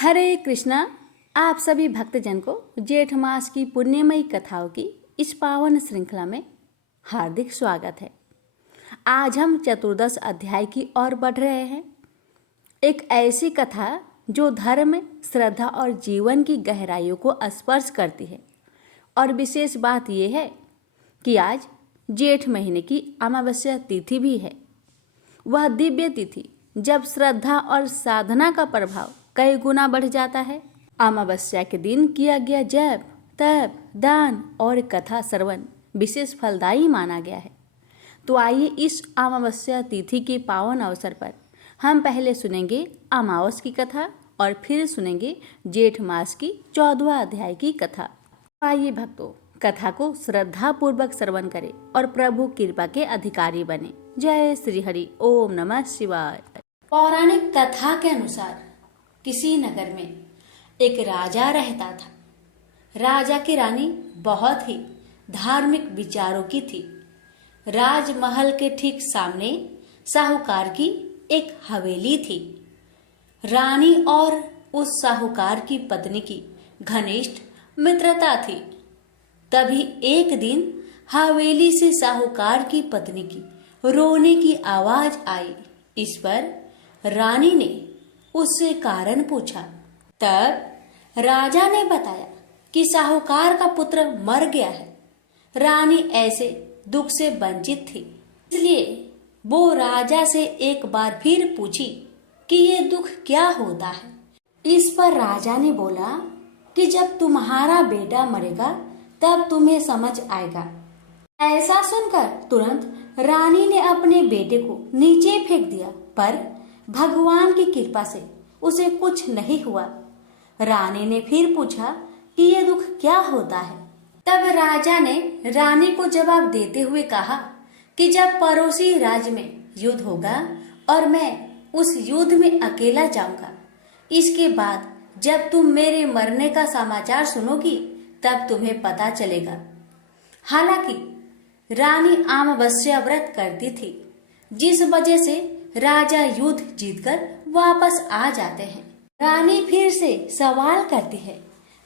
हरे कृष्णा। आप सभी भक्तजन को जेठ मास की पुण्यमयी कथाओं की इस पावन श्रृंखला में हार्दिक स्वागत है। आज हम चतुर्दश अध्याय की ओर बढ़ रहे हैं। एक ऐसी कथा जो धर्म, श्रद्धा और जीवन की गहराइयों को स्पर्श करती है। और विशेष बात यह है कि आज जेठ महीने की अमावस्या तिथि भी है। वह दिव्य तिथि जब श्रद्धा और साधना का प्रभाव कई गुना बढ़ जाता है। अमावस्या के दिन किया गया जप, तप, दान और कथा श्रवण विशेष फलदायी माना गया है। तो आइए इस अमावस्या तिथि के पावन अवसर पर हम पहले सुनेंगे अमावस की कथा और फिर सुनेंगे जेठ मास की 14वां अध्याय की कथा। आइए भक्तों, कथा को श्रद्धा पूर्वक श्रवण करें और प्रभु कृपा के अधिकारी बने। जय श्री हरि। ओम नमः शिवाय। पौराणिक कथा के अनुसार किसी नगर में एक राजा रहता था। राजा की रानी बहुत ही धार्मिक विचारों की थी। राजमहल के ठीक सामने साहूकार की एक हवेली थी। रानी और उस साहूकार की पत्नी की घनिष्ठ मित्रता थी। तभी एक दिन हवेली से साहूकार की पत्नी की रोने की आवाज आई। इस पर रानी ने उससे कारण पूछा। तब राजा ने बताया कि साहूकार का पुत्र मर गया है। रानी ऐसे दुख से वंचित थी, इसलिए वो राजा से एक बार फिर पूछी कि ये दुख क्या होता है। इस पर राजा ने बोला कि जब तुम्हारा बेटा मरेगा तब तुम्हें समझ आएगा। ऐसा सुनकर तुरंत रानी ने अपने बेटे को नीचे फेंक दिया, पर भगवान की कृपा से उसे कुछ नहीं हुआ। रानी ने फिर पूछा कि यह दुख क्या होता है। तब राजा ने रानी को जवाब देते हुए कहा कि जब पड़ोसी राज्य में युद्ध होगा और मैं उस युद्ध में अकेला जाऊंगा, इसके बाद जब तुम मेरे मरने का समाचार सुनोगी तब तुम्हें पता चलेगा। हालांकि रानी अमावस्या व्रत करती थी, जिस वजह से राजा युद्ध जीतकर वापस आ जाते हैं। रानी फिर से सवाल करती है।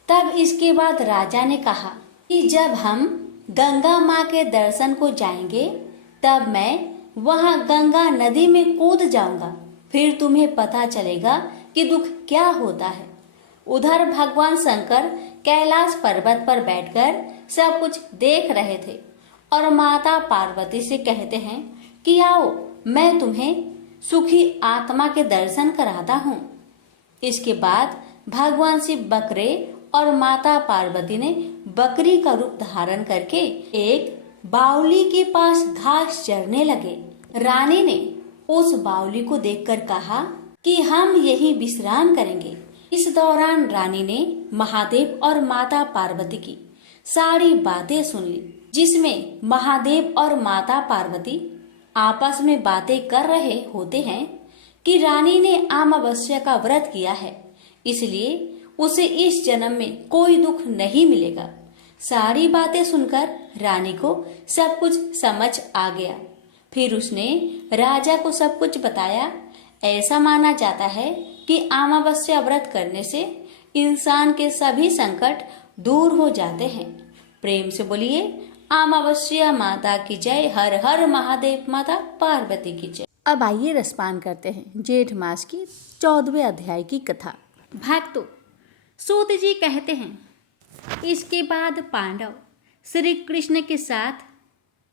तब इसके बाद राजा ने कहा कि जब हम गंगा माँ के दर्शन को जाएंगे तब मैं वहाँ गंगा नदी में कूद जाऊंगा, फिर तुम्हें पता चलेगा कि दुख क्या होता है। उधर भगवान शंकर कैलाश पर्वत पर बैठकर सब कुछ देख रहे थे और माता पार्वती से कहते हैं कि आओ, मैं तुम्हें सुखी आत्मा के दर्शन कराता हूँ। इसके बाद भगवान शिव बकरे और माता पार्वती ने बकरी का रूप धारण करके एक बावली के पास घास चरने लगे। रानी ने उस बावली को देखकर कहा कि हम यही विश्राम करेंगे। इस दौरान रानी ने महादेव और माता पार्वती की सारी बातें सुन ली, जिसमें महादेव और माता पार्वती आपस में बातें कर रहे होते हैं कि रानी ने अमावस्या का व्रत किया है, इसलिए उसे इस जन्म में कोई दुख नहीं मिलेगा। सारी बातें सुनकर रानी को सब कुछ समझ आ गया। फिर उसने राजा को सब कुछ बताया। ऐसा माना जाता है कि अमावस्या व्रत करने से इंसान के सभी संकट दूर हो जाते हैं। प्रेम से बोलिए अमावस्या माता की जय। हर हर महादेव, माता पार्वती की जय। अब आइए रसपान करते हैं जेठ मास की 14वें अध्याय की कथा। भक्तों, सूत जी कहते हैं, इसके बाद पांडव श्री कृष्ण के साथ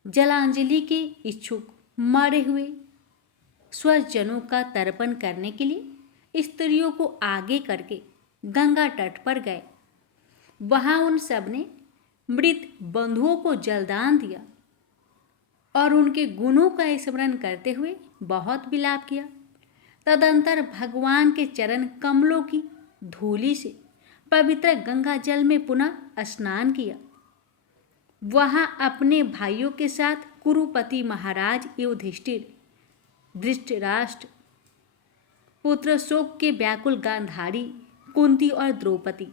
जलांजलि के इच्छुक मरे हुए स्वजनों का तर्पण करने के लिए स्त्रियों को आगे करके गंगा तट पर गए। वहां उन सब ने मृत बंधुओं को जलदान दिया और उनके गुणों का स्मरण करते हुए बहुत विलाप किया। तदंतर भगवान के चरण कमलों की धूलि से पवित्र गंगा जल में पुनः स्नान किया। वहां अपने भाइयों के साथ कुरुपति महाराज युधिष्ठिर, धृतराष्ट्र पुत्र, शोक के व्याकुल गांधारी, कुंती और द्रौपदी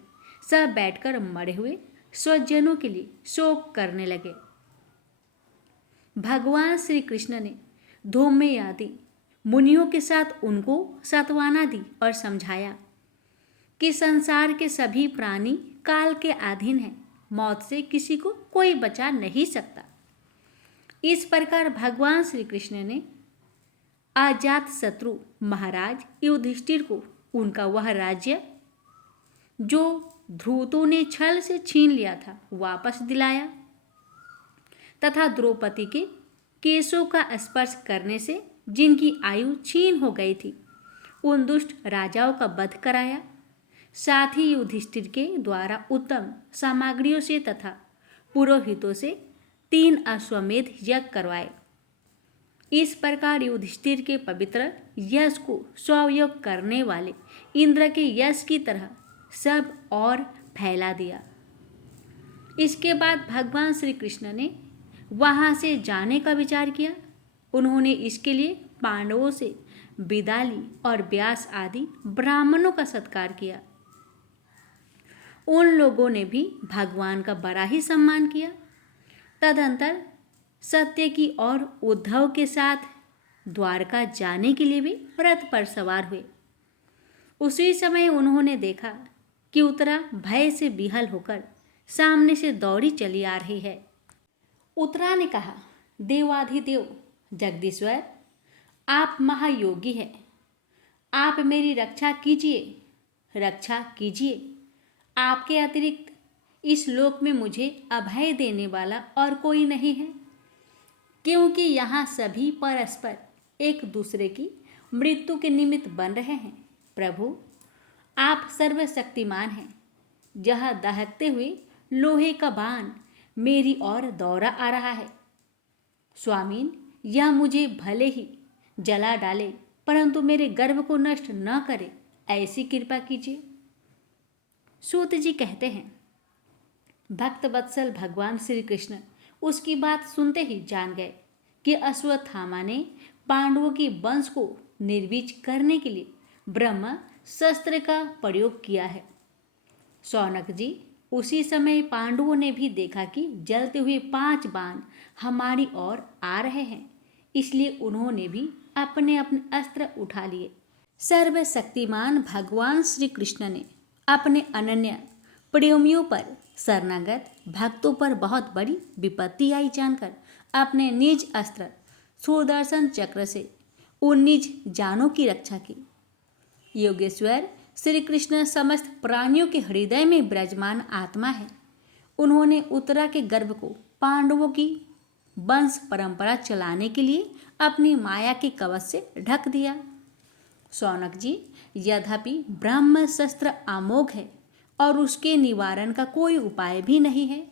सब बैठकर मरे हुए स्वजनों के लिए शोक करने लगे। भगवान श्री कृष्ण ने धूम्र आदि मुनियों के साथ उनको सांत्वना दी और समझाया कि संसार के सभी प्राणी काल के अधीन हैं, मौत से किसी को कोई बचा नहीं सकता। इस प्रकार भगवान श्री कृष्ण ने अजात शत्रु महाराज युधिष्ठिर को उनका वह राज्य जो ध्रुवों ने छल से छीन लिया था वापस दिलाया तथा द्रौपदी के केशों का स्पर्श करने से जिनकी आयु छीन हो गई थी उन दुष्ट राजाओं का वध कराया। साथ ही युधिष्ठिर के द्वारा उत्तम सामग्रियों से तथा पुरोहितों से 3 अश्वमेध यज्ञ करवाए। इस प्रकार युधिष्ठिर के पवित्र यश को स्वयोग करने वाले इंद्र के यश की तरह सब और फैला दिया। इसके बाद भगवान श्री कृष्ण ने वहां से जाने का विचार किया। उन्होंने इसके लिए पांडवों से विदा ली और व्यास आदि ब्राह्मणों का सत्कार किया। उन लोगों ने भी भगवान का बड़ा ही सम्मान किया। तदंतर सत्यकी और उद्धव के साथ द्वारका जाने के लिए भी रथ पर सवार हुए। उसी समय उन्होंने देखा कि उत्तरा भय से विहल होकर सामने से दौड़ी चली आ रही है। उत्तरा ने कहा, देवाधिदेव जगदीश्वर, आप महायोगी हैं, आप मेरी रक्षा कीजिए। आपके अतिरिक्त इस लोक में मुझे अभय देने वाला और कोई नहीं है, क्योंकि यहाँ सभी परस्पर एक दूसरे की मृत्यु के निमित्त बन रहे हैं। प्रभु, आप सर्वशक्तिमान हैं। जहाँ दहकते हुए लोहे का बाण मेरी ओर दौड़ा आ रहा है। स्वामीन, यह मुझे भले ही जला डाले परंतु मेरे गर्भ को नष्ट न करे, ऐसी कृपा कीजिए। सूत जी कहते हैं, भक्त वत्सल भगवान श्री कृष्ण उसकी बात सुनते ही जान गए कि अश्वत्थामा ने पांडवों की वंश को निर्वीज करने के लिए ब्रह्म शस्त्र का प्रयोग किया है। शौनक जी, उसी समय पांडवों ने भी देखा कि जलते हुए 5 बाण हमारी ओर आ रहे हैं, इसलिए उन्होंने भी अपने अपने अस्त्र उठा लिए। सर्वशक्तिमान भगवान श्री कृष्ण ने अपने अनन्य प्रेमियों पर शरणागत भक्तों पर बहुत बड़ी विपत्ति आई जानकर अपने निज अस्त्र सुदर्शन चक्र से उन निज जानों की रक्षा की। योगेश्वर श्री कृष्ण समस्त प्राणियों के हृदय में विराजमान आत्मा है। उन्होंने उत्तरा के गर्भ को पांडवों की वंश परंपरा चलाने के लिए अपनी माया के कवच से ढक दिया। शौनक जी, यद्यपि ब्रह्म शस्त्र अमोघ है और उसके निवारण का कोई उपाय भी नहीं है,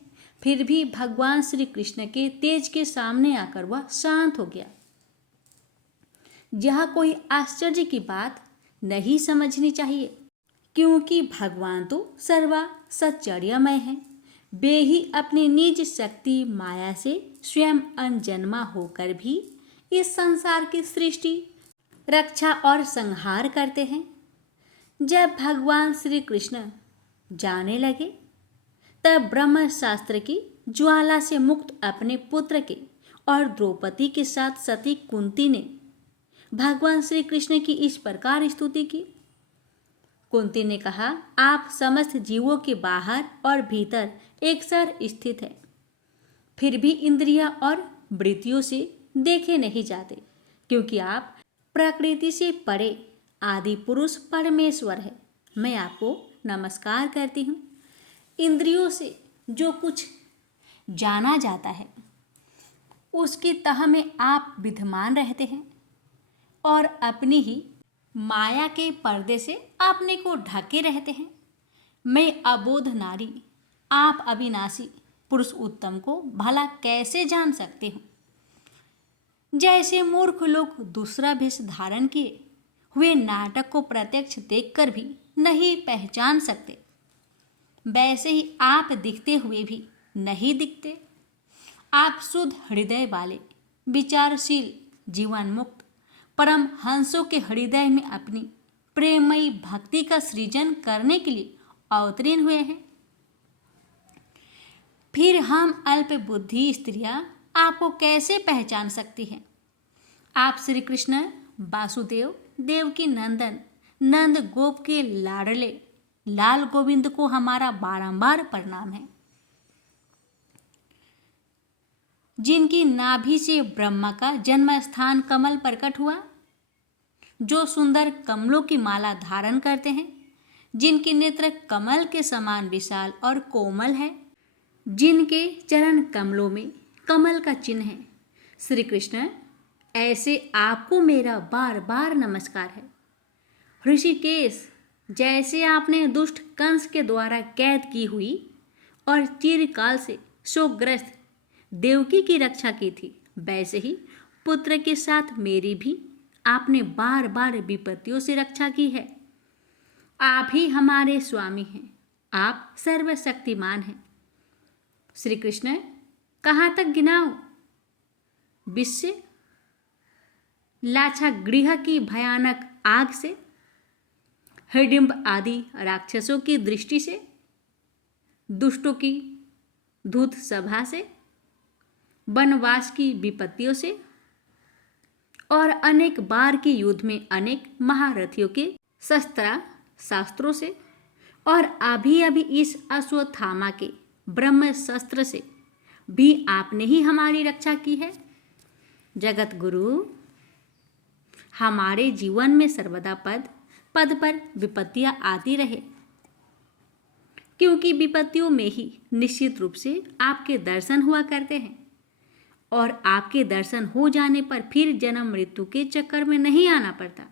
फिर भी भगवान श्री कृष्ण के तेज के सामने आकर वह शांत हो गया। यह कोई आश्चर्य की बात नहीं समझनी चाहिए, क्योंकि भगवान तो सर्वा सच्चर्यमय है। वे ही अपनी निज शक्ति माया से स्वयं अनजन्मा होकर भी इस संसार की सृष्टि, रक्षा और संहार करते हैं। जब भगवान श्री कृष्ण जाने लगे तब ब्रह्म शास्त्र की ज्वाला से मुक्त अपने पुत्र के और द्रौपदी के साथ सती कुंती ने भगवान श्री कृष्ण की इस प्रकार स्तुति की। कुंती ने कहा, आप समस्त जीवों के बाहर और भीतर एक साथ स्थित है, फिर भी इंद्रियां और वृत्तियों से देखे नहीं जाते, क्योंकि आप प्रकृति से परे आदि पुरुष परमेश्वर है। मैं आपको नमस्कार करती हूँ। इंद्रियों से जो कुछ जाना जाता है उसकी तह में आप विद्यमान रहते हैं और अपनी ही माया के पर्दे से अपने को ढके रहते हैं। मैं अबोध नारी, आप अविनाशी पुरुष उत्तम को भला कैसे जान सकते हो? जैसे मूर्ख लोग दूसरा भेष धारण किए हुए नाटक को प्रत्यक्ष देखकर भी नहीं पहचान सकते, वैसे ही आप दिखते हुए भी नहीं दिखते। आप शुद्ध हृदय वाले, विचारशील, जीवन मुक्त परम हंसों के हृदय में अपनी प्रेमयी भक्ति का सृजन करने के लिए अवतीर्ण हुए हैं। फिर हम अल्प बुद्धि स्त्रियां आपको कैसे पहचान सकती हैं? आप श्री कृष्ण वासुदेव, देवकी नंदन, नंद गोप के लाडले लाल गोविंद को हमारा बारंबार प्रणाम है। जिनकी नाभि से ब्रह्मा का जन्म स्थान कमल प्रकट हुआ, जो सुंदर कमलों की माला धारण करते हैं, जिनके नेत्र कमल के समान विशाल और कोमल है, जिनके चरण कमलों में कमल का चिन्ह है, श्री कृष्ण, ऐसे आपको मेरा बार बार नमस्कार है। ऋषिकेश, जैसे आपने दुष्ट कंस के द्वारा कैद की हुई और चिरकाल से शोकग्रस्त देवकी की रक्षा की थी, वैसे ही पुत्र के साथ मेरी भी आपने बार बार विपत्तियों से रक्षा की है। आप ही हमारे स्वामी हैं, आप सर्वशक्तिमान हैं। श्री कृष्ण, कहाँ तक गिनाऊं? विश्व लाछा गृह की भयानक आग से, हिडिंब आदि राक्षसों की दृष्टि से, दुष्टों की धूत सभा से, वनवास की विपत्तियों से और अनेक बार के युद्ध में अनेक महारथियों के शस्त्र शास्त्रों से और अभी अभी इस अश्वत्थामा के ब्रह्म शस्त्र से भी आपने ही हमारी रक्षा की है। जगत गुरु, हमारे जीवन में सर्वदा पद पद पर विपत्तियां आती रहे, क्योंकि विपत्तियों में ही निश्चित रूप से आपके दर्शन हुआ करते हैं और आपके दर्शन हो जाने पर फिर जन्म मृत्यु के चक्कर में नहीं आना पड़ता।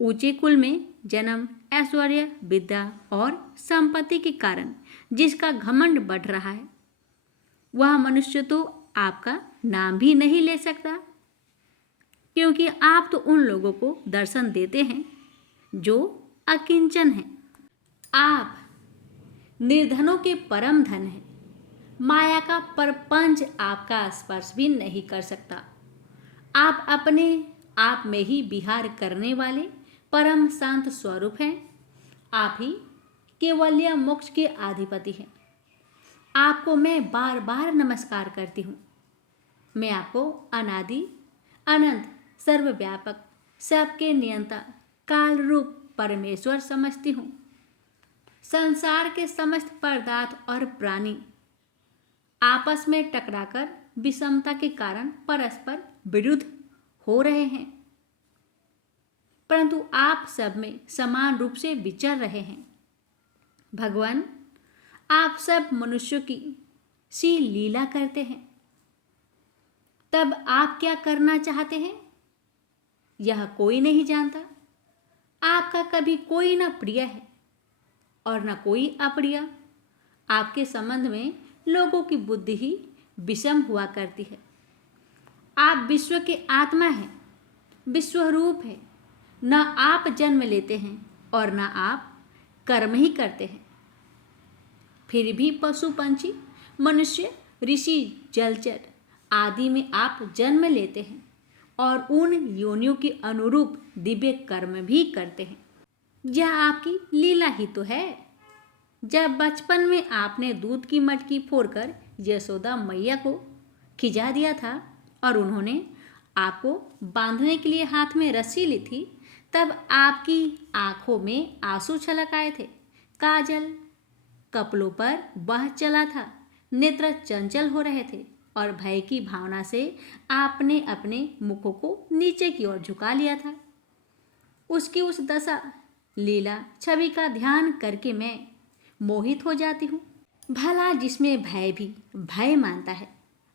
ऊंचे कुल में जन्म, ऐश्वर्य, विद्या और संपत्ति के कारण जिसका घमंड बढ़ रहा है, वह मनुष्य तो आपका नाम भी नहीं ले सकता, क्योंकि आप तो उन लोगों को दर्शन देते हैं जो अकिंचन हैं। आप निर्धनों के परम धन हैं। माया का परपंच आपका स्पर्श भी नहीं कर सकता। आप अपने आप में ही विहार करने वाले परम शांत स्वरूप हैं। आप ही केवल्य मोक्ष के अधिपति हैं। आपको मैं बार बार नमस्कार करती हूँ। मैं आपको अनादि अनंत सर्वव्यापक सबके नियंता काल रूप परमेश्वर समझती हूँ। संसार के समस्त पदार्थ और प्राणी आपस में टकराकर विषमता के कारण परस्पर विरुद्ध हो रहे हैं, परंतु आप सब में समान रूप से विचर रहे हैं। भगवान, आप सब मनुष्यों की सी लीला करते हैं, तब आप क्या करना चाहते हैं यह कोई नहीं जानता। आपका कभी कोई न प्रिय है और न कोई अप्रिय। आपके संबंध में लोगों की बुद्धि ही विषम हुआ करती है। आप विश्व के आत्मा हैं, विश्वरूप है। न आप जन्म लेते हैं और न आप कर्म ही करते हैं। फिर भी पशु पंछी, मनुष्य, ऋषि, जलचर आदि में आप जन्म लेते हैं और उन योनियों के अनुरूप दिव्य कर्म भी करते हैं। यह आपकी लीला ही तो है। जब बचपन में आपने दूध की मटकी फोड़कर यशोदा मैया को खिजा दिया था और उन्होंने आपको बांधने के लिए हाथ में रस्सी ली थी, तब आपकी आंखों में आंसू छलक आए थे। काजल कपड़ों पर बह चला था, नेत्र चंचल हो रहे थे और भय की भावना से आपने अपने मुखों को नीचे की ओर झुका लिया था। उसकी उस दशा, लीला, छवि का ध्यान करके मैं मोहित हो जाती हूँ। भला जिसमें भय भी भय मानता है,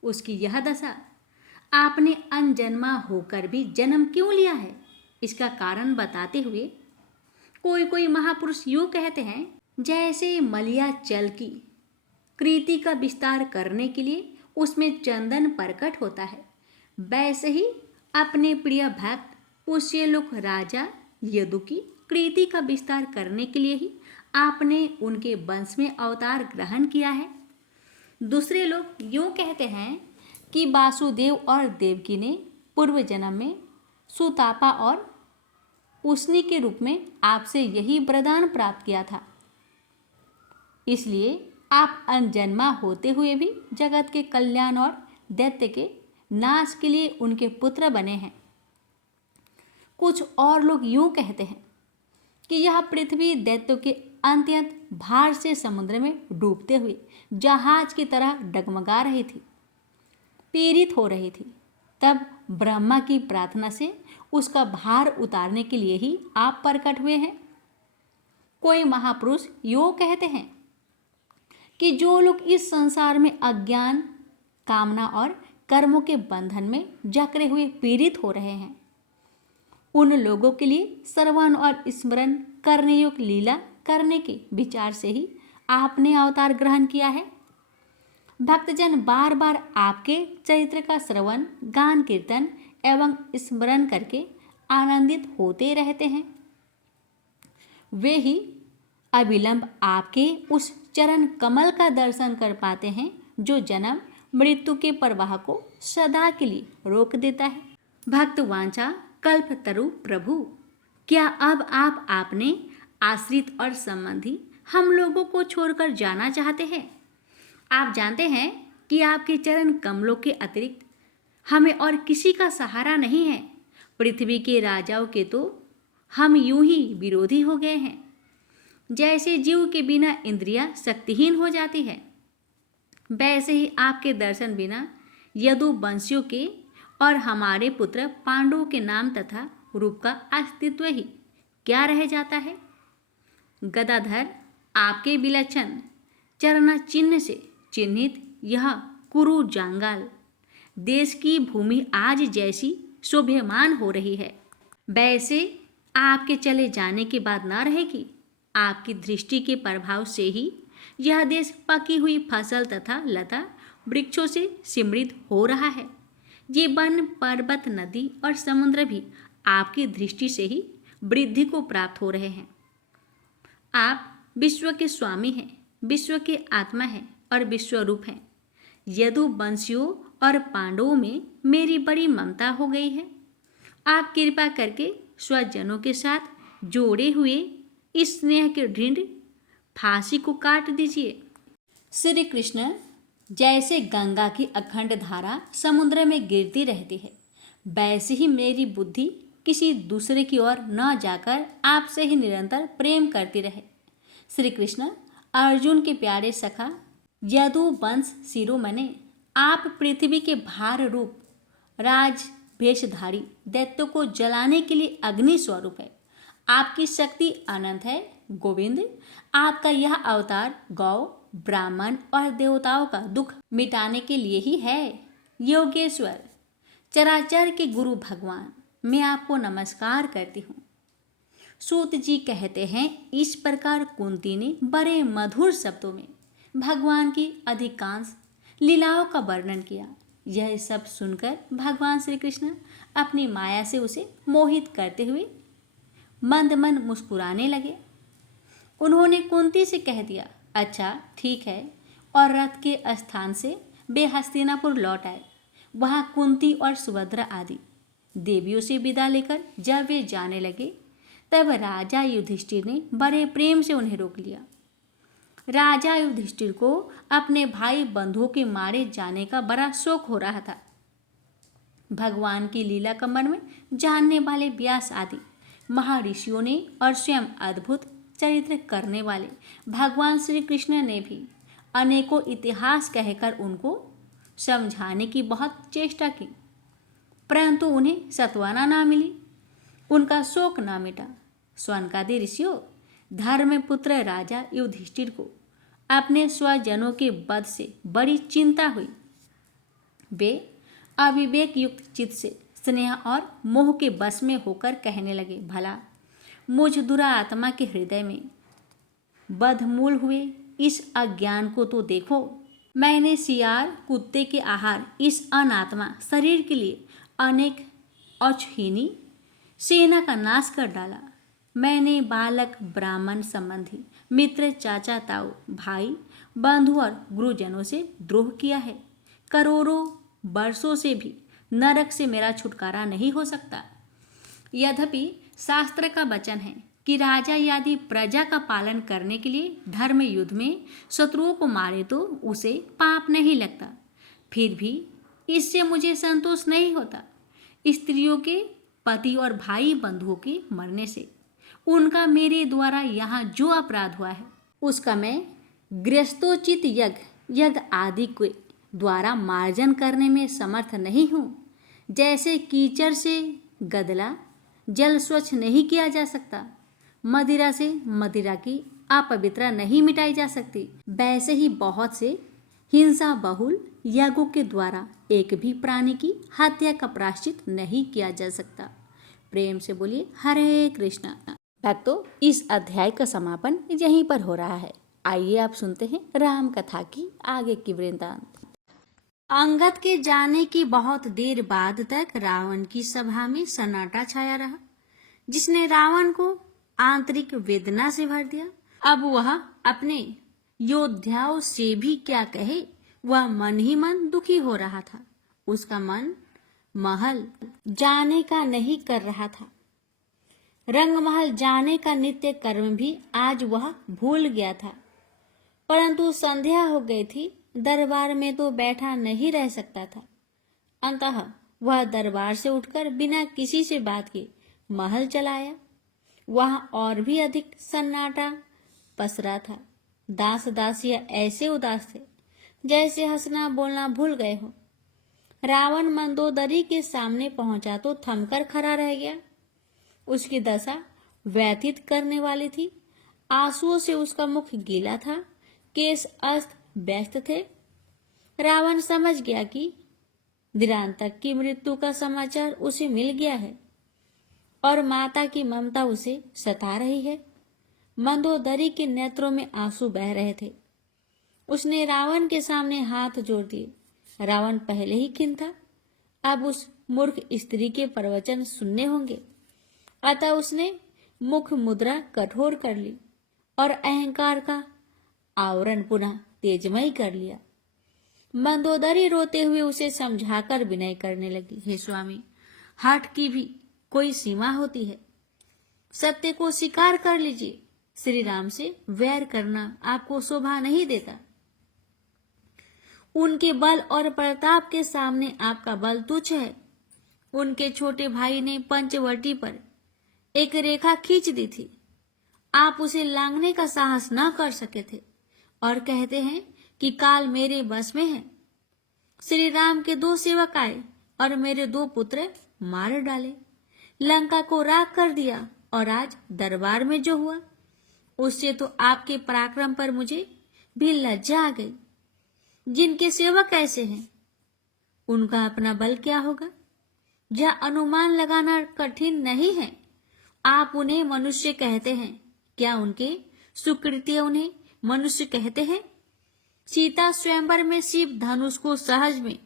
उसकी यह दशा। आपने अनजन्मा होकर भी जन्म क्यों लिया है, इसका कारण बताते हुए कोई कोई महापुरुष यूँ कहते हैं, जैसे मलिया जल की कृति का विस्तार करने के लिए उसमें चंदन प्रकट होता है, वैसे ही अपने प्रिय भक्त पुष्यलोक राजा यदु की कृति का विस्तार करने के लिए ही आपने उनके वंश में अवतार ग्रहण किया है। दूसरे लोग यूँ कहते हैं कि वासुदेव और देवकी ने पूर्व जन्म में सुतापा और उसनी के रूप में आपसे यही वरदान प्राप्त किया था, इसलिए आप अनजन्मा होते हुए भी जगत के कल्याण और दैत्य के नाश के लिए उनके पुत्र बने हैं। कुछ और लोग यूँ कहते हैं कि यह पृथ्वी दैत्यों के अत्यंत भार से समुद्र में डूबते हुए जहाज की तरह डगमगा रही थी, पीड़ित हो रही थी। तब ब्रह्मा की प्रार्थना से उसका भार उतारने के लिए ही आप प्रकट हुए हैं। कोई महापुरुष यो कहते हैं कि जो लोग इस संसार में अज्ञान, कामना और कर्मों के बंधन में जकड़े हुए पीड़ित हो रहे हैं, उन लोगों के लिए श्रवण और स्मरण करने योग्य लीला करने के विचार से ही आपने अवतार ग्रहण किया है। भक्तजन बार बार आपके चरित्र का श्रवण, गान, कीर्तन एवं स्मरण करके आनंदित होते रहते हैं। वे ही अविलंब आपके उस चरण कमल का दर्शन कर पाते हैं जो जन्म मृत्यु के प्रवाह को सदा के लिए रोक देता है। भक्त वांछा कल्पतरु प्रभु, क्या अब आप आपने आश्रित और संबंधी हम लोगों को छोड़कर जाना चाहते हैं? आप जानते हैं कि आपके चरण कमलों के अतिरिक्त हमें और किसी का सहारा नहीं है। पृथ्वी के राजाओं के तो हम यूं ही विरोधी हो गए हैं। जैसे जीव के बिना इंद्रियां शक्तिहीन हो जाती है, वैसे ही आपके दर्शन बिना यदुवंशियों के और हमारे पुत्र पांडवों के नाम तथा रूप का अस्तित्व ही क्या रह जाता है। गदाधर, आपके विलक्षण चरण चिन्ह से चिन्हित यह कुरु जांगाल देश की भूमि आज जैसी शोभ्यमान हो रही है, वैसे आपके चले जाने के बाद न रहेगी। आपकी दृष्टि के प्रभाव से ही यह देश पकी हुई फसल तथा लता वृक्षों से समृद्ध हो रहा है। ये वन, पर्वत, नदी और समुद्र भी आपकी दृष्टि से ही वृद्धि को प्राप्त हो रहे हैं। आप विश्व के स्वामी हैं, विश्व के आत्मा हैं और विश्वरूप हैं। यदुवंशियों और पांडवों में मेरी बड़ी ममता हो गई है। आप कृपा करके स्वजनों के साथ जोड़े हुए इस स्नेह के ढिंड फांसी को काट दीजिए। श्री कृष्ण, जैसे गंगा की अखंड धारा समुद्र में गिरती रहती है, वैसे ही मेरी बुद्धि किसी दूसरे की ओर न जाकर आपसे ही निरंतर प्रेम करती रहे। श्री कृष्ण, अर्जुन के प्यारे सखा यदुवंश शिरोमणे, आप पृथ्वी के भार रूप राज भेषधारी दैत्यों को जलाने के लिए अग्नि स्वरूप है। आपकी शक्ति अनंत है। गोविंद, आपका यह अवतार गौ, ब्राह्मण और देवताओं का दुख मिटाने के लिए ही है। योगेश्वर, चराचर के गुरु भगवान, मैं आपको नमस्कार करती हूँ। सूत जी कहते हैं, इस प्रकार कुंती ने बड़े मधुर शब्दों में भगवान की अधिकांश लीलाओं का वर्णन किया। यह सब सुनकर भगवान श्री कृष्ण अपनी माया से उसे मोहित करते हुए मंद मंद मुस्कुराने लगे। उन्होंने कुंती से कह दिया, अच्छा ठीक है, और रथ के स्थान से वे हस्तिनापुर लौट आए। वहाँ कुंती और सुभद्रा आदि देवियों से विदा लेकर जब वे जाने लगे, तब राजा युधिष्ठिर ने बड़े प्रेम से उन्हें रोक लिया। राजा युधिष्ठिर को अपने भाई बंधुओं के मारे जाने का बड़ा शौक हो रहा था। भगवान की लीला का मन में जानने वाले व्यास आदि महर्षियों ने और स्वयं अद्भुत चरित्र करने वाले भगवान श्री कृष्ण ने भी अनेकों इतिहास कहकर उनको समझाने की बहुत चेष्टा की, परंतु उन्हें सत्वाना ना मिली। उनका शोक ना मिटा। स्वनकादि ऋषियों, धर्मपुत्र राजा युधिष्ठिर को अपने स्वजनों के वध से बड़ी चिंता हुई। वे अविवेक युक्त चित्त से स्नेह और मोह के बस में होकर कहने लगे, भला मुझ दुरात्मा के हृदय में बदमूल हुए इस अज्ञान को तो देखो। मैंने सियार कुत्ते के आहार इस अनात्मा शरीर के लिए अनेक औचहीनी सेना का नाश कर डाला। मैंने बालक, ब्राह्मण संबंधी, मित्र, चाचा, ताऊ, भाई, बंधु और गुरुजनों से द्रोह किया है। करोड़ों वर्षों से भी नरक से मेरा छुटकारा नहीं हो सकता। यद्यपि शास्त्र का वचन है कि राजा यदि प्रजा का पालन करने के लिए धर्म युद्ध में शत्रुओं को मारे तो उसे पाप नहीं लगता, फिर भी इससे मुझे संतोष नहीं होता। स्त्रियों के पति और भाई बंधुओं के मरने से उनका मेरे द्वारा यहाँ जो अपराध हुआ है उसका मैं गृहस्थोचित यज्ञ आदि के द्वारा मार्जन करने में समर्थ नहीं हूँ। जैसे कीचड़ से गदला जल स्वच्छ नहीं किया जा सकता, मदिरा से मदिरा की अपवित्रता नहीं मिटाई जा सकती, वैसे ही बहुत से हिंसा बहुल यज्ञों के द्वारा एक भी प्राणी की हत्या का प्रायश्चित नहीं किया जा सकता। प्रेम से बोलिए हरे कृष्णा। भक्तों, इस अध्याय का समापन यहीं पर हो रहा है। आइए आप सुनते हैं राम कथा की आगे की वृंतांत। अंगद के जाने की बहुत देर बाद तक रावण की सभा में सन्नाटा छाया रहा, जिसने रावण को आंतरिक वेदना से भर दिया। अब वह अपने योद्धाओं से भी क्या कहे, वह मन ही मन दुखी हो रहा था। उसका मन महल जाने का नहीं कर रहा था। रंगमहल जाने का नित्य कर्म भी आज वह भूल गया था। परंतु संध्या हो गई थी, दरबार में तो बैठा नहीं रह सकता था। अंततः वह दरबार से उठकर बिना किसी से बात किए महल चला आया। वहां और भी अधिक सन्नाटा पसरा था। दास दासियां ऐसे उदास थे जैसे हंसना बोलना भूल गए हो। रावण मंदोदरी के सामने पहुंचा तो थमकर खड़ा रह गया। उसकी दशा व्यथित करने वाली थी। आंसुओं से उसका मुख गीला था, केस अस्त व्यस्त थे। रावण समझ गया कि दिरांतक की मृत्यु का समाचार उसे मिल गया है और माता की ममता उसे सता रही है। मंदोदरी के नेत्रों में आंसू बह रहे थे। उसने रावण के सामने हाथ जोड़ दिए। रावण पहले ही खिन्न था, अब उस मूर्ख स्त्री के प्रवचन सुनने होंगे। अतः उसने मुख मुद्रा कठोर कर ली और अहंकार का आवरण पुनः तेजमय कर लिया। मंदोदरी रोते हुए उसे समझाकर विनय करने लगी, हे स्वामी, हठ की भी कोई सीमा होती है। सत्य को स्वीकार कर लीजिए। श्री राम से वैर करना आपको शोभा नहीं देता। उनके बल और प्रताप के सामने आपका बल तुच्छ है। उनके छोटे भाई ने पंचवटी पर एक रेखा खींच दी थी। आप उसे लांघने का साहस न कर सके थे और कहते हैं कि काल मेरे बस में है। श्री राम के 2 सेवक आए और मेरे 2 पुत्र मार डाले, लंका को राख कर दिया और आज दरबार में जो हुआ उससे तो आपके पराक्रम पर मुझे भी लज्जा आ गई। जिनके सेवक ऐसे हैं उनका अपना बल क्या होगा, यह अनुमान लगाना कठिन नहीं है। आप उन्हें मनुष्य कहते हैं, क्या उनके सुकृत्य उन्हें मनुष्य कहते हैं? सीता स्वयंवर में शिव धनुष को सहज में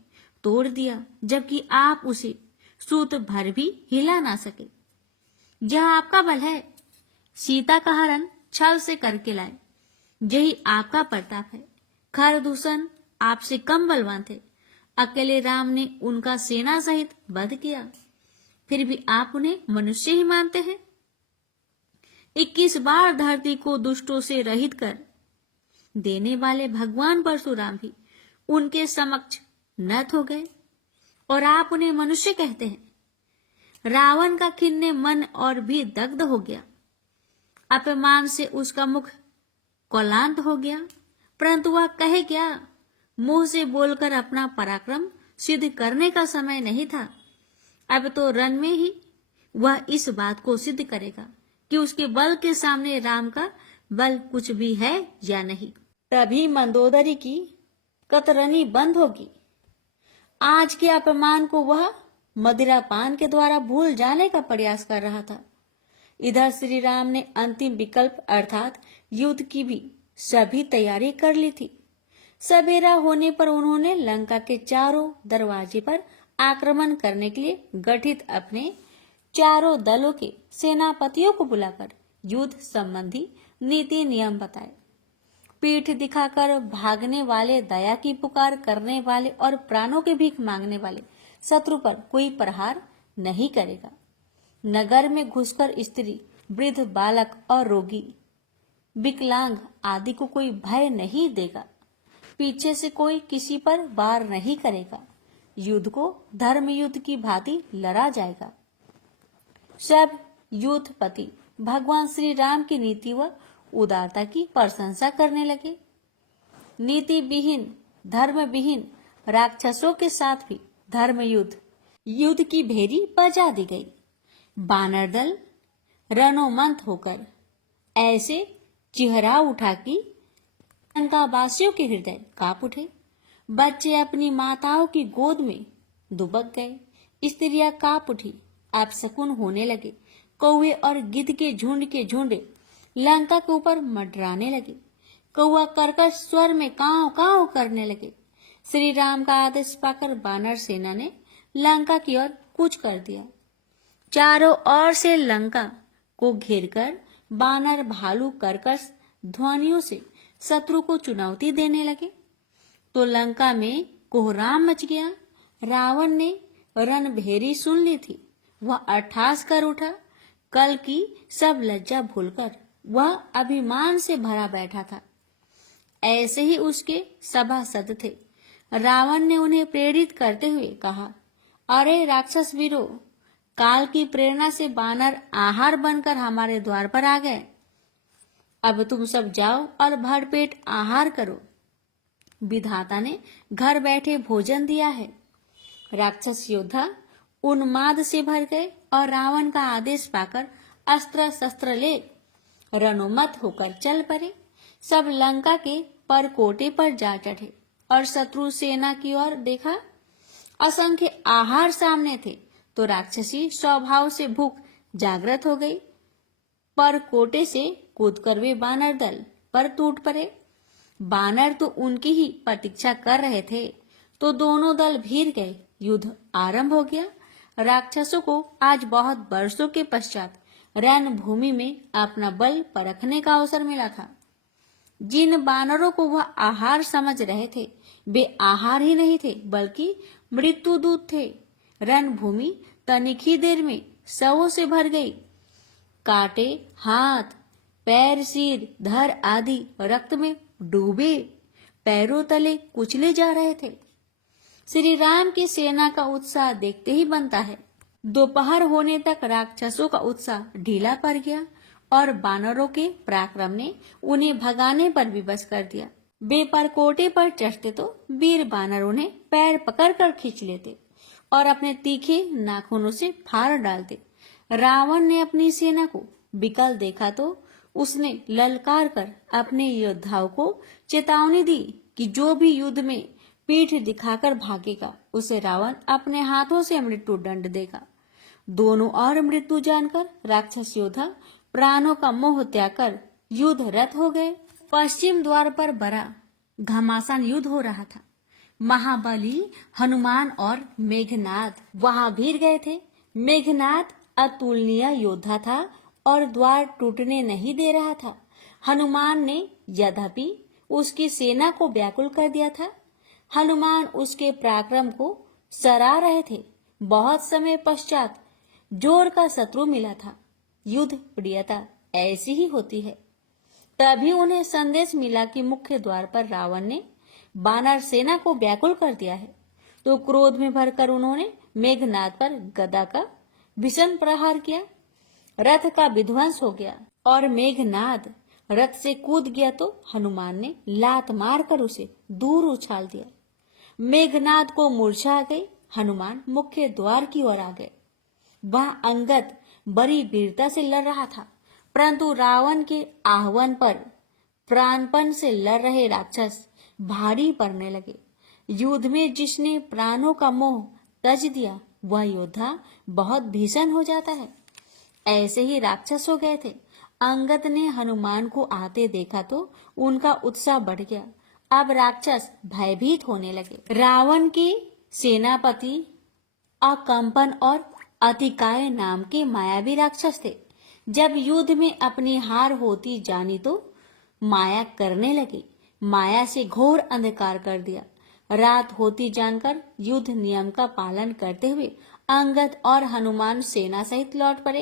तोड़ दिया, जबकि आप उसे सूत भर भी हिला ना सके। यह आपका बल है। सीता का हरण छल से करके लाए, यही आपका प्रताप है। खरदूषण आपसे कम बलवान थे, अकेले राम ने उनका सेना सहित वध किया, फिर भी आप उन्हें मनुष्य ही मानते हैं। 21 बार धरती को दुष्टों से रहित कर देने वाले भगवान परशुराम भी उनके समक्ष नत हो गए और आप उन्हें मनुष्य कहते हैं। रावण का खिन्न मन और भी दग्ध हो गया। अपमान से उसका मुख कौलांत हो गया, परंतु वह कहे क्या? मुंह से बोलकर अपना पराक्रम सिद्ध करने का समय नहीं था। अब तो रण में ही वह इस बात को सिद्ध करेगा कि उसके बल के सामने राम का बल कुछ भी है या नहीं। तभी मंदोदरी की कतरनी बंद होगी। आज के अपमान को वह मदिरापान के द्वारा भूल जाने का प्रयास कर रहा था। इधर श्री राम ने अंतिम विकल्प अर्थात युद्ध की भी सभी तैयारी कर ली थी। सवेरा होने पर उन्होंने लंका के चारों दरवाजे पर आक्रमण करने के लिए गठित अपने चारों दलों के सेनापतियों को बुलाकर युद्ध संबंधी नीति नियम बताए। पीठ दिखाकर भागने वाले, दया की पुकार करने वाले और प्राणों के भीख मांगने वाले शत्रु पर कोई प्रहार नहीं करेगा। नगर में घुसकर स्त्री, वृद्ध, बालक और रोगी, विकलांग आदि को कोई भय नहीं देगा। पीछे से कोई किसी पर वार नहीं करेगा। युद्ध को धर्म युद्ध की भांति लड़ा जाएगा। सब युद्धपति भगवान श्री राम की नीति व उदारता की प्रशंसा करने लगे। नीति विहीन, धर्म विहीन राक्षसों के साथ भी धर्म युद्ध की भेरी बजा दी गई। बानर दल रणोमंत होकर ऐसे चिहरा उठा कि लंकावासियों के हृदय कांप उठे। बच्चे अपनी माताओं की गोद में दुबक गए। स्त्रियां कांप उठी, अपशकुन होने लगे। कौवे और गिद्ध के झुंड लंका के ऊपर मंडराने लगे। कौवा कर्कश स्वर में कांव कांव करने लगे। श्री राम का आदेश पाकर बानर सेना ने लंका की ओर कूच कर दिया। चारों ओर से लंका को घेरकर बानर भालू कर्कश ध्वनियों से शत्रु को चुनौती देने लगे तो लंका में कोहराम मच गया। रावण ने रणभेरी सुन ली थी। वह अट्ठास कर उठा। कल की सब लज्जा भूलकर वह अभिमान से भरा बैठा था। ऐसे ही उसके सभासद थे। रावण ने उन्हें प्रेरित करते हुए कहा, अरे राक्षस वीरों, काल की प्रेरणा से बानर आहार बनकर हमारे द्वार पर आ गए। अब तुम सब जाओ और भरपेट आहार करो। विधाता ने घर बैठे भोजन दिया है। राक्षस योद्धा उन्माद से भर गए और रावण का आदेश पाकर अस्त्र शस्त्र ले रणोन्मत्त होकर चल पड़े। सब लंका के परकोटे पर जा चढ़े और शत्रु सेना की ओर देखा। असंख्य आहार सामने थे तो राक्षसी स्वभाव से भूख जागृत हो गई। परकोटे से कूदकर वे बानर दल पर टूट पड़े। बानर तो उनकी ही प्रतीक्षा कर रहे थे तो दोनों दल भीड़ गए। युद्ध आरंभ हो गया। राक्षसों को आज बहुत वर्षों के पश्चात रणभूमि में अपना बल परखने का अवसर मिला था। जिन बानरों को वह आहार समझ रहे थे वे आहार ही नहीं थे बल्कि मृत्युदूत थे। रणभूमि तनिक ही देर में शवों से भर गई। कांटे हाथ पैर सिर धड़ आदि रक्त में डूबे पैरों तले कुचले जा रहे थे। श्री राम की सेना का उत्साह देखते ही बनता है। दोपहर होने तक राक्षसों का उत्साह ढीला पड़ गया और बानरों के पराक्रम ने उन्हें भगाने पर विवश कर दिया। वे परकोटे पर चढ़ते तो वीर बानर उन्हें पैर पकड़कर खींच लेते और अपने तीखे नाखूनों से फाड़ डालते। रावण ने अपनी सेना को विकल देखा तो उसने ललकार कर अपने योद्धाओं को चेतावनी दी कि जो भी युद्ध में पीठ दिखाकर भागेगा उसे रावण अपने हाथों से मृत्यु दंड देगा। दोनों और मृत्यु जानकर राक्षस योद्धा प्राणों का मोह त्याग कर युद्ध रत हो गए। पश्चिम द्वार पर बड़ा घमासान युद्ध हो रहा था। महाबली हनुमान और मेघनाद वहां भीड़ गए थे। मेघनाद अतुलनीय योद्धा था और द्वार टूटने नहीं दे रहा था। हनुमान ने यद्यपि उसकी सेना को व्याकुल कर दिया था। हनुमान उसके पराक्रम को सराह रहे थे। बहुत समय पश्चात जोर का शत्रु मिला था। युद्ध प्रियता ऐसी ही होती है। तभी उन्हें संदेश मिला कि मुख्य द्वार पर रावण ने बानर सेना को व्याकुल कर दिया है। तो क्रोध में भरकर उन्होंने मेघनाद पर गदा का भीषण प्रहार किया। रथ का विध्वंस हो गया और मेघनाद रथ से कूद गया तो हनुमान ने लात मारकर उसे दूर उछाल दिया। मेघनाद को मूर्छा आ गई। हनुमान मुख्य द्वार की ओर आ गए। वहां अंगद बड़ी वीरता से लड़ रहा था, परंतु रावण के आह्वान पर प्राणपण से लड़ रहे राक्षस भारी पड़ने लगे। युद्ध में जिसने प्राणों का मोह तज दिया वह योद्धा बहुत भीषण हो जाता है। ऐसे ही राक्षस हो गए थे। अंगद ने हनुमान को आते देखा तो उनका उत्साह बढ़ गया। अब राक्षस भयभीत होने लगे। रावण के सेनापति अकंपन और अतिकाय नाम के मायावी राक्षस थे। जब युद्ध में अपनी हार होती जानी तो माया करने लगे। माया से घोर अंधकार कर दिया। रात होती जानकर युद्ध नियम का पालन करते हुए अंगद और हनुमान सेना सहित लौट पड़े।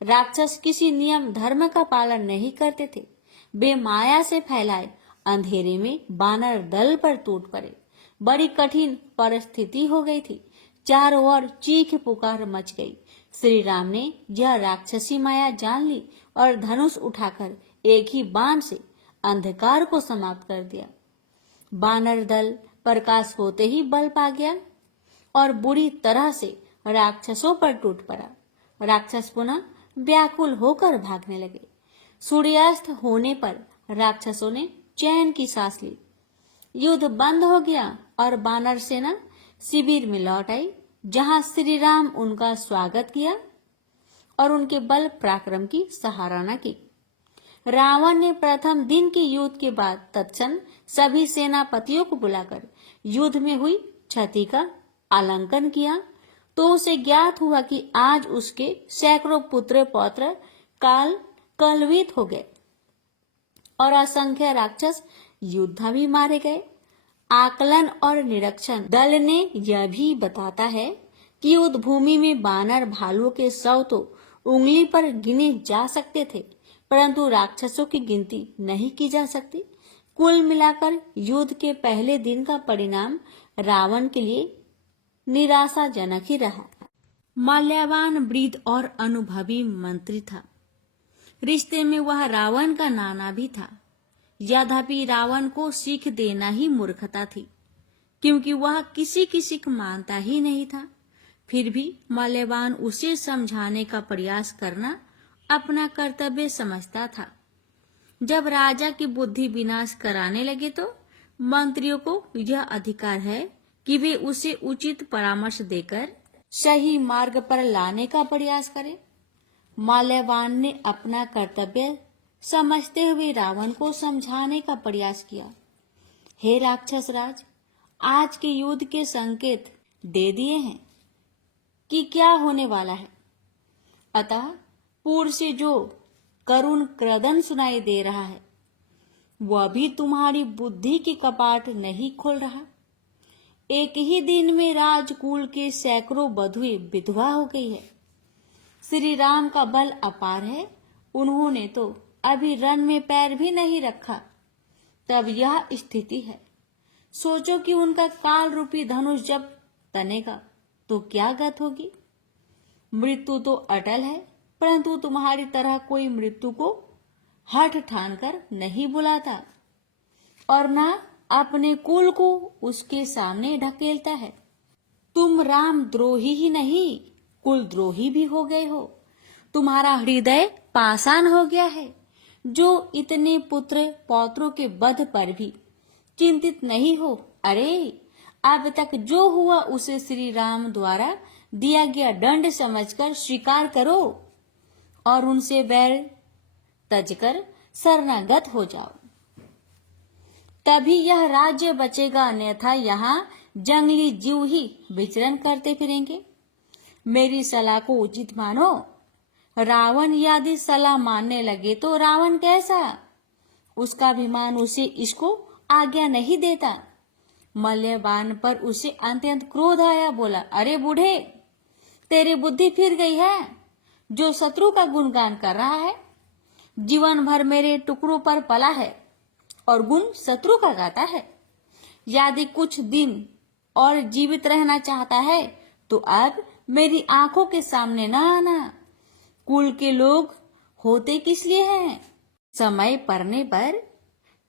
राक्षस किसी नियम धर्म का पालन नहीं करते थे। वे माया से फैलाए अंधेरे में बानर दल पर टूट पड़े। बड़ी कठिन परिस्थिति हो गई थी। चारों ओर चीख पुकार मच गई। श्री राम ने यह राक्षसी माया जान ली और धनुष उठाकर एक ही बाण से अंधकार को समाप्त कर दिया। बानर दल प्रकाश होते ही बल पा गया और बुरी तरह से राक्षसों पर टूट पड़ा। राक्षस पुनः व्याकुल होकर भागने लगे। सूर्यास्त होने पर राक्षसों ने चैन की सांस ली। युद्ध बंद हो गया और बानर सेना शिविर में लौट आई, जहां श्री राम उनका स्वागत किया और उनके बल पराक्रम की सराहना की। रावण ने प्रथम दिन के युद्ध के बाद तत्क्षण सभी सेनापतियों को बुलाकर युद्ध में हुई क्षति का आकलन किया, तो उसे ज्ञात हुआ कि आज उसके सैकड़ों पुत्र पौत्र कलवित हो गए और असंख्य राक्षस योद्धा भी मारे गए। आकलन और निरीक्षण दल ने यह भी बताता है कि युद्ध भूमि में बानर भालुओं के शव तो उंगली पर गिने जा सकते थे, परंतु राक्षसों की गिनती नहीं की जा सकती। कुल मिलाकर युद्ध के पहले दिन का परिणाम रावण के लिए निराशाजनक ही रहा। माल्यवान वृद्ध और अनुभवी मंत्री था। रिश्ते में वह रावण का नाना भी था। यद्यपि रावण को सीख देना ही मूर्खता थी, क्योंकि वह किसी को मानता ही नहीं था। फिर भी माल्यवान उसे समझाने का प्रयास करना अपना कर्तव्य समझता था। जब राजा की बुद्धि विनाश कराने लगे तो मंत्रियों को यह अधिकार है कि वे उसे उचित परामर्श देकर सही मार्ग पर लाने का प्रयास करें। माल्यवान ने अपना कर्तव्य समझते हुए रावण को समझाने का प्रयास किया। हे राक्षस राज, आज के युद्ध के संकेत दे दिए हैं कि क्या होने वाला है। अतः पूर्व से जो करुण क्रदन सुनाई दे रहा है, वह भी तुम्हारी बुद्धि के कपाट नहीं खोल रहा। एक ही दिन में राजकुल के सैकड़ों बधुए विधवा हो गई है। श्री राम का बल अपार है, उन्होंने तो अभी रण में पैर भी नहीं रखा, तब यह स्थिति है। सोचो कि उनका काल रूपी धनुष जब तनेगा तो क्या गत होगी। मृत्यु तो अटल है, परंतु तुम्हारी तरह कोई मृत्यु को हठ ठानकर नहीं बुलाता और न अपने कुल को उसके सामने ढकेलता है। तुम राम द्रोही ही नहीं, कुल द्रोही भी हो गए हो। तुम्हारा हृदय पाषाण हो गया है, जो इतने पुत्र पौत्रों के वध पर भी चिंतित नहीं हो। अरे, अब तक जो हुआ उसे श्री राम द्वारा दिया गया दंड समझकर स्वीकार करो और उनसे वैर तजकर शरणागत हो जाओ, तभी यह राज्य बचेगा, अन्यथा यहाँ जंगली जीव ही विचरण करते फिरेंगे। मेरी सलाह को उचित मानो। रावण यदि सलाह मानने लगे तो रावण कैसा, उसका अभिमान उसे इसको आज्ञा नहीं देता। मल्यवान पर उसे अत्यंत क्रोध आया। बोला, अरे बूढ़े, तेरी बुद्धि फिर गई है, जो शत्रु का गुणगान कर रहा है। जीवन भर मेरे टुकड़ों पर पला है और गुण शत्रु का गाता है। यदि कुछ दिन और जीवित रहना चाहता है तो अब मेरी आंखों के सामने न आना। कुल के लोग होते किस लिए हैं? समय पड़ने पर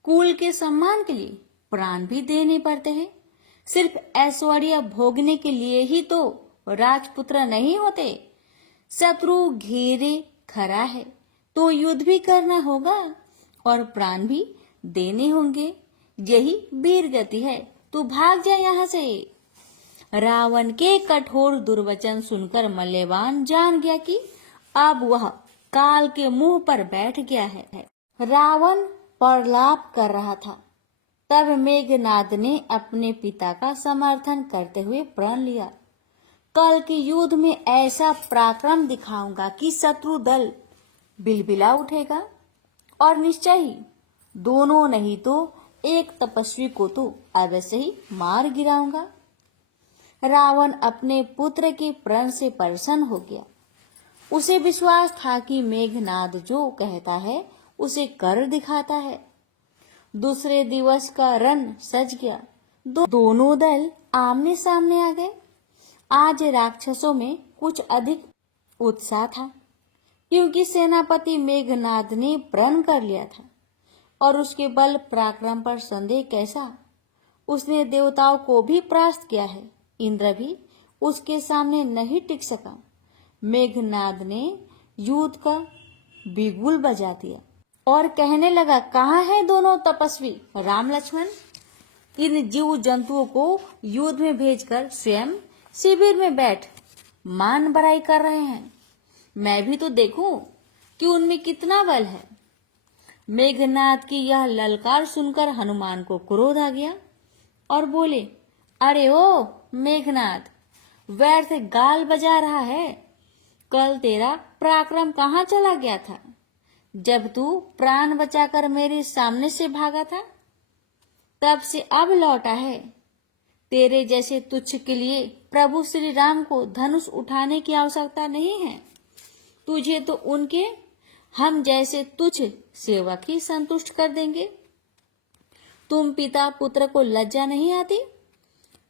कुल के सम्मान के लिए प्राण भी देने पड़ते हैं। सिर्फ ऐश्वर्य भोगने के लिए ही तो राजपुत्र नहीं होते। शत्रु घेरे खड़ा है तो युद्ध भी करना होगा और प्राण भी देने होंगे। यही वीर गति है। तू भाग जा यहाँ से। रावण के कठोर दुर्वचन सुनकर मल्यवान जान गया कि अब वह काल के मुंह पर बैठ गया है। रावण प्रलाप कर रहा था। तब मेघनाद ने अपने पिता का समर्थन करते हुए प्रण लिया, कल के युद्ध में ऐसा पराक्रम दिखाऊंगा कि शत्रु दल बिलबिला उठेगा और निश्चय ही दोनों नहीं तो एक तपस्वी को तो अवश्य ही मार गिराऊंगा। रावण अपने पुत्र के प्रण से प्रसन्न हो गया। उसे विश्वास था कि मेघनाद जो कहता है उसे कर दिखाता है। दूसरे दिवस का रण सज गया। दोनों दल आमने सामने आ गए। आज राक्षसों में कुछ अधिक उत्साह था, क्योंकि सेनापति मेघनाद ने प्रण कर लिया था और उसके बल पराक्रम पर संदेह कैसा। उसने देवताओं को भी परास्त किया है, इंद्र भी उसके सामने नहीं टिक सका। मेघनाद ने युद्ध का बिगुल बजा दिया और कहने लगा, कहाँ है दोनों तपस्वी राम लक्ष्मण? इन जीव जंतुओं को युद्ध में भेजकर स्वयं शिविर में बैठ मान बड़ाई कर रहे हैं। मैं भी तो देखूं कि उनमें कितना बल है। मेघनाद की यह ललकार सुनकर हनुमान को क्रोध आ गया और बोले, अरे ओ मेघनाद, व्यर्थ गाल बजा रहा है। कल तेरा पराक्रम कहाँ चला गया था, जब तू प्राण बचाकर मेरे सामने से भागा था? तब से अब लौटा है। तेरे जैसे तुच्छ के लिए प्रभु श्री राम को धनुष उठाने की आवश्यकता नहीं है। तुझे तो उनके हम जैसे तुच्छ सेवक ही संतुष्ट कर देंगे। तुम पिता पुत्र को लज्जा नहीं आती?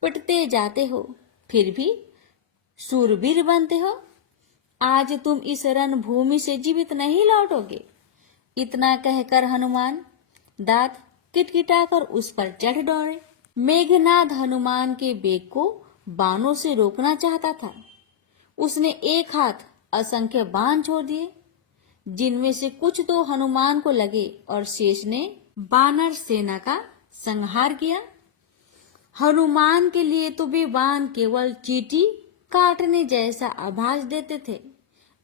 पिटते जाते हो, फिर भी शूरवीर बनते हो। आज तुम इस रणभूमि से जीवित नहीं लौटोगे। इतना कहकर हनुमान दांत किटकिटाकर उस पर चढ़ दौड़े। मेघनाद हनुमान के बेग को बाणों से रोकना चाहता था। उसने एक हाथ असंख्य बाण छोड़ दिए, जिनमें से कुछ तो हनुमान को लगे और शेष ने वानर सेना का संहार किया। हनुमान के लिए तो वे बाण केवल चींटी काटने जैसा आभास देते थे।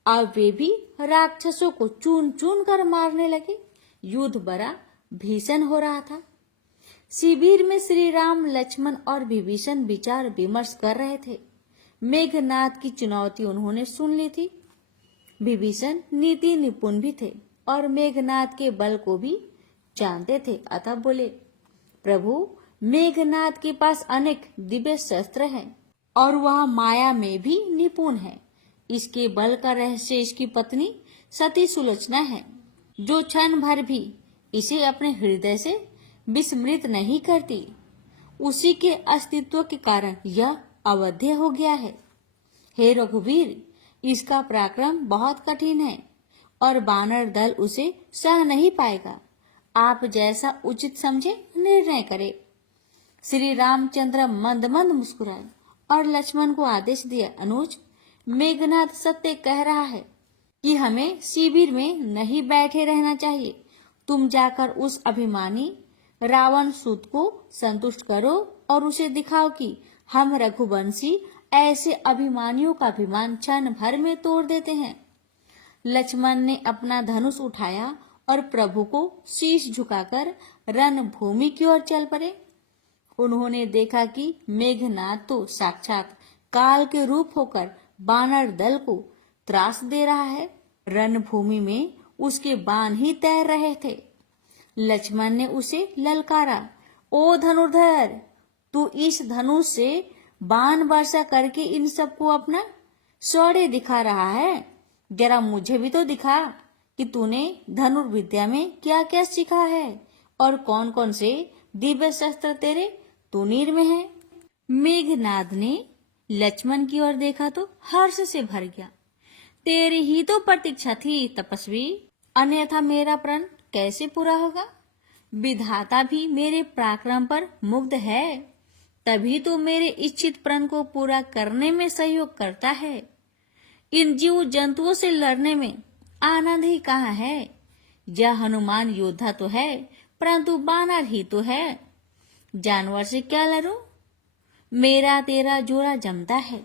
अब वे भी राक्षसों को चून चून कर मारने लगे। युद्ध बड़ा भीषण हो रहा था। शिविर में श्री राम, लक्ष्मण और विभीषण विचार विमर्श कर रहे थे। मेघनाद की चुनौती उन्होंने सुन ली थी। विभीषण नीति निपुण भी थे और मेघनाद के बल को भी जानते थे। अतः बोले, प्रभु, मेघनाद के पास अनेक दिव्य शस्त्र हैं और वह माया में भी निपुण है। इसके बल का रहस्य इसकी पत्नी सती सुलोचना है, जो क्षण भर भी इसे अपने हृदय से विस्मृत नहीं करती। उसी के अस्तित्व के कारण यह अवध्य हो गया है। हे रघुवीर, इसका पराक्रम बहुत कठिन है और वानर दल उसे सह नहीं पाएगा। आप जैसा उचित समझे निर्णय करे। श्री रामचंद्र मंद मंद मुस्कुराए और लक्ष्मण को आदेश दिया, अनुज, मेघनाद सत्य कह रहा है कि हमें शिविर में नहीं बैठे रहना चाहिए। तुम जाकर उस अभिमानी रावण सूत को संतुष्ट करो और उसे दिखाओ कि हम रघुवंशी ऐसे अभिमानियों का अभिमान क्षण भर में तोड़ देते हैं। लक्ष्मण ने अपना धनुष उठाया और प्रभु को शीश झुकाकर रणभूमि की ओर चल पड़े। उन्होंने देखा कि मेघनाद तो साक्षात काल के रूप होकर वानर दल को त्रास दे रहा है। रणभूमि में उसके बाण ही तैर रहे थे। लक्ष्मण ने उसे ललकारा, ओ धनुर्धर, तू इस धनुष से बाण वर्षा करके इन सबको अपना शौर्य दिखा रहा है। जरा मुझे भी तो दिखा कि तूने धनुर्विद्या में क्या क्या सीखा है और कौन कौन से दिव्य शस्त्र तेरे तुनीर में है। मेघनाद ने लक्ष्मण की ओर देखा तो हर्ष से भर गया। तेरी ही तो प्रतीक्षा थी तपस्वी, अन्यथा मेरा प्रण कैसे पूरा होगा? विधाता भी मेरे पराक्रम पर मुग्ध है, तभी तो मेरे इच्छित प्रण को पूरा करने में सहयोग करता है। इन जीव जंतुओं से लड़ने में आनंद ही कहाँ है? यह हनुमान योद्धा तो है, परंतु बानर ही तो है। जानवर से क्या लड़ूं? मेरा तेरा जोड़ा जमता है।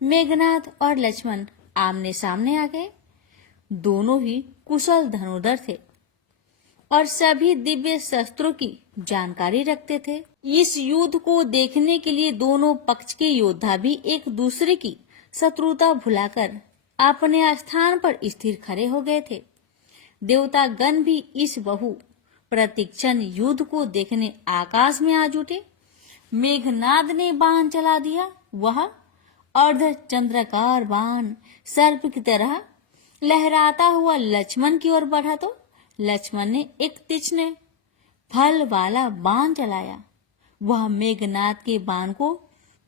मेघनाद और लक्ष्मण आमने सामने आ गए। दोनों ही कुशल धनुर्धर थे और सभी दिव्य शस्त्रों की जानकारी रखते थे। इस युद्ध को देखने के लिए दोनों पक्ष के योद्धा भी एक दूसरे की शत्रुता भुलाकर अपने स्थान पर स्थिर खड़े हो गए थे। देवता गण भी इस बहु प्रतीक्षण युद्ध को देखने आकाश में आ जुटे। मेघनाद ने बाण चला दिया। वह अर्ध चंद्राकार बाण सर्प की तरह लहराता हुआ लक्ष्मण की ओर बढ़ा तो लक्ष्मण ने एक तीक्ष्ण फल वाला बाण चलाया। वह मेघनाद के बाण को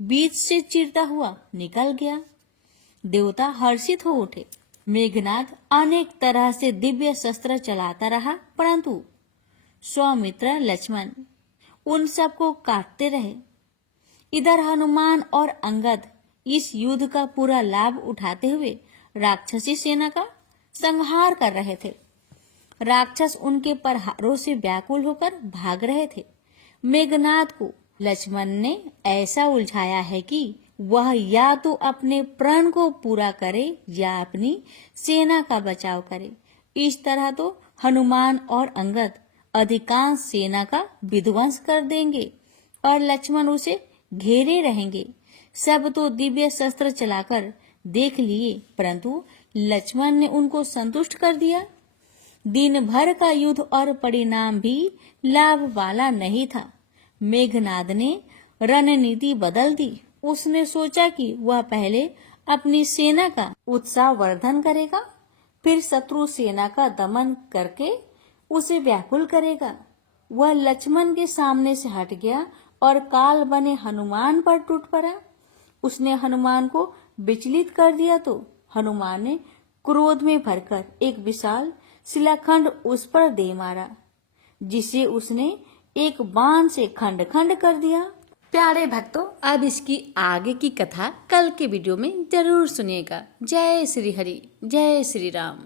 बीच से चीरता हुआ निकल गया। देवता हर्षित हो उठे। मेघनाद अनेक तरह से दिव्य शस्त्र चलाता रहा, परंतु सौमित्र लक्ष्मण उन सबको काटते रहे। इधर हनुमान और अंगद इस युद्ध का पूरा लाभ उठाते हुए राक्षसी सेना का संहार कर रहे थे। राक्षस उनके प्रहारों से व्याकुल होकर भाग रहे थे। मेघनाद को लक्ष्मण ने ऐसा उलझाया है कि वह या तो अपने प्रण को पूरा करे या अपनी सेना का बचाव करे। इस तरह तो हनुमान और अंगद अधिकांश सेना का विध्वंस कर देंगे और लक्ष्मण उसे घेरे रहेंगे। सब तो दिव्य शस्त्र चलाकर देख लिए, परंतु लक्ष्मण ने उनको संतुष्ट कर दिया। दिन भर का युद्ध और परिणाम भी लाभ वाला नहीं था। मेघनाद ने रणनीति बदल दी। उसने सोचा कि वह पहले अपनी सेना का उत्साहवर्धन करेगा, फिर शत्रु सेना का दमन करके उसे व्याकुल करेगा। वह लक्ष्मण के सामने से हट गया और काल बने हनुमान पर टूट पड़ा। उसने हनुमान को विचलित कर दिया तो हनुमान ने क्रोध में भरकर एक विशाल शिलाखंड उस पर दे मारा, जिसे उसने एक बाण से खंड खंड कर दिया। प्यारे भक्तों, अब इसकी आगे की कथा कल के वीडियो में जरूर सुनिएगा। जय श्री हरि, जय श्री राम।